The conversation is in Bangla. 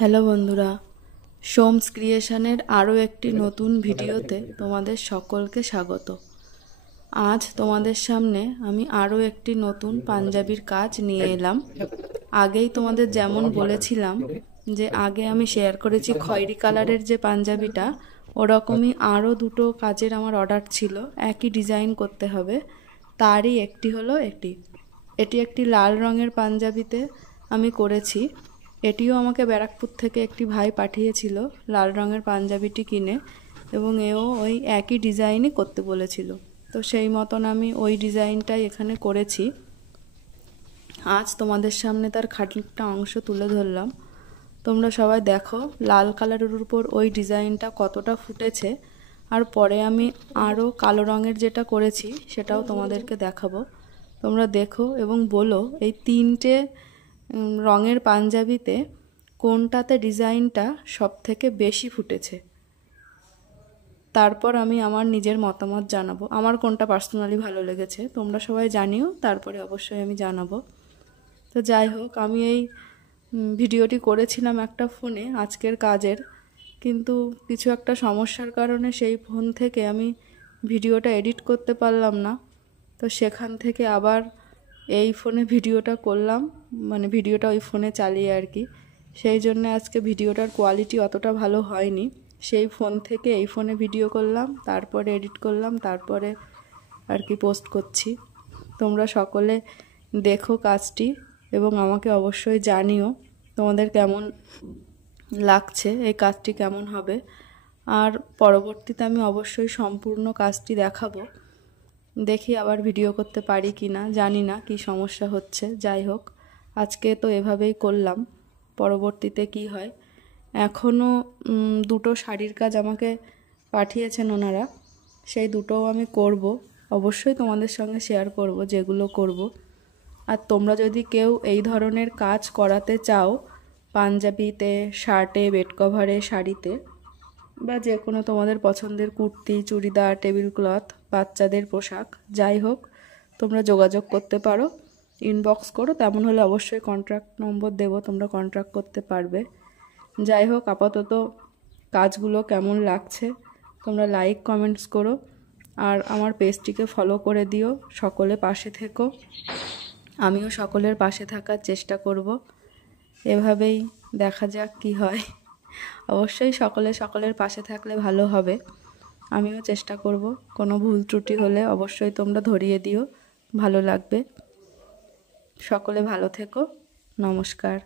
হ্যালো বন্ধুরা, সোমস ক্রিয়েশনের আরও একটি নতুন ভিডিওতে তোমাদের সকলকে স্বাগত। আজ তোমাদের সামনে আমি আরও একটি নতুন পাঞ্জাবির কাজ নিয়ে এলাম। আগেই তোমাদের যেমন বলেছিলাম যে আগে আমি শেয়ার করেছি খয়েরি কালারের যে পাঞ্জাবিটা, ওরকমই আরও দুটো কাজের আমার অর্ডার ছিল, একই ডিজাইন করতে হবে। তারই একটি হলো এটি একটি লাল রঙের পাঞ্জাবিতে আমি করেছি। এটিও আমাকে ব্যারাকপুর থেকে একটি ভাই পাঠিয়েছিল লাল রঙের পাঞ্জাবিটি কিনে, এবং এও ওই একই ডিজাইনই করতে বলেছিল। তো সেই মতন আমি ওই ডিজাইনটাই এখানে করেছি। আজ তোমাদের সামনে তার খানিকটা অংশ তুলে ধরলাম। তোমরা সবাই দেখো লাল কালারের উপর ওই ডিজাইনটা কতটা ফুটেছে। আর পরে আমি আরও কালো রঙের যেটা করেছি সেটাও তোমাদেরকে দেখাবো। তোমরা দেখো এবং বলো এই তিনটে রঙের পাঞ্জাবিতে কোনটাতে ডিজাইনটা সব থেকে বেশি ফুটেছে। তারপর আমি আমার নিজের মতামত জানাবো, আমার কোনটা পার্সোনালি ভালো লেগেছে তোমরা সবাই জানিও, তারপরে অবশ্যই আমি জানাবো। তো যাই হোক, আমি এই ভিডিওটি করেছিলাম একটা ফোনে আজকের কাজের, কিন্তু কিছু একটা সমস্যার কারণে সেই ফোন থেকে আমি ভিডিওটা এডিট করতে পারলাম না। তো সেখান থেকে আবার এই ফোনে ভিডিওটা করলাম, মানে ভিডিওটা ওই ফোনে চালিয়ে আর কি। সেই জন্য আজকে ভিডিওটার কোয়ালিটি অতটা ভালো হয়নি। সেই ফোন থেকে এই ফোনে ভিডিও করলাম, তারপরে এডিট করলাম, তারপরে আর কি পোস্ট করছি। তোমরা সকলে দেখো কাজটি এবং আমাকে অবশ্যই জানিও তোমাদের কেমন লাগছে, এই কাজটি কেমন হবে। আর পরবর্তীতে আমি অবশ্যই সম্পূর্ণ কাজটি দেখাবো। দেখি আবার ভিডিও করতে পারি কি না, জানি না কি সমস্যা হচ্ছে। যাই হোক, আজকে তো এভাবেই করলাম, পরবর্তীতে কি হয়। এখনও দুটো শাড়ির কাজ আমাকে পাঠিয়েছেন ওনারা, সেই দুটোও আমি করব, অবশ্যই তোমাদের সঙ্গে শেয়ার করব যেগুলো করব। আর তোমরা যদি কেউ এই ধরনের কাজ করাতে চাও, পাঞ্জাবিতে, শার্টে, বেড কভারে, শাড়িতে, বা যে কোনো তোমাদের পছন্দের কুর্তি, চুড়িদার, টেবিল ক্লথ, বাচ্চাদের পোশাক, যাই হোক, তোমরা যোগাযোগ করতে পারো, ইনবক্স করো। তেমন হলে অবশ্যই কন্ট্যাক্ট নম্বর দেবো, তোমরা কন্ট্যাক্ট করতে পারবে। যাই হোক, আপাতত কাজগুলো কেমন লাগছে তোমরা লাইক কমেন্টস করো, আর আমার পেজটিকে ফলো করে দিও। সকলে পাশে থেকো, আমিও সকলের পাশে থাকার চেষ্টা করব। এভাবেই দেখা যাক কি হয়। অবশ্যই সকলের পাশে থাকলে ভালো হবে। আমিও চেষ্টা করব, কোনো ভুল ত্রুটি হলে অবশ্যই তোমরা ধরিয়ে দিও, ভালো লাগবে। সকলে ভালো থেকো, নমস্কার।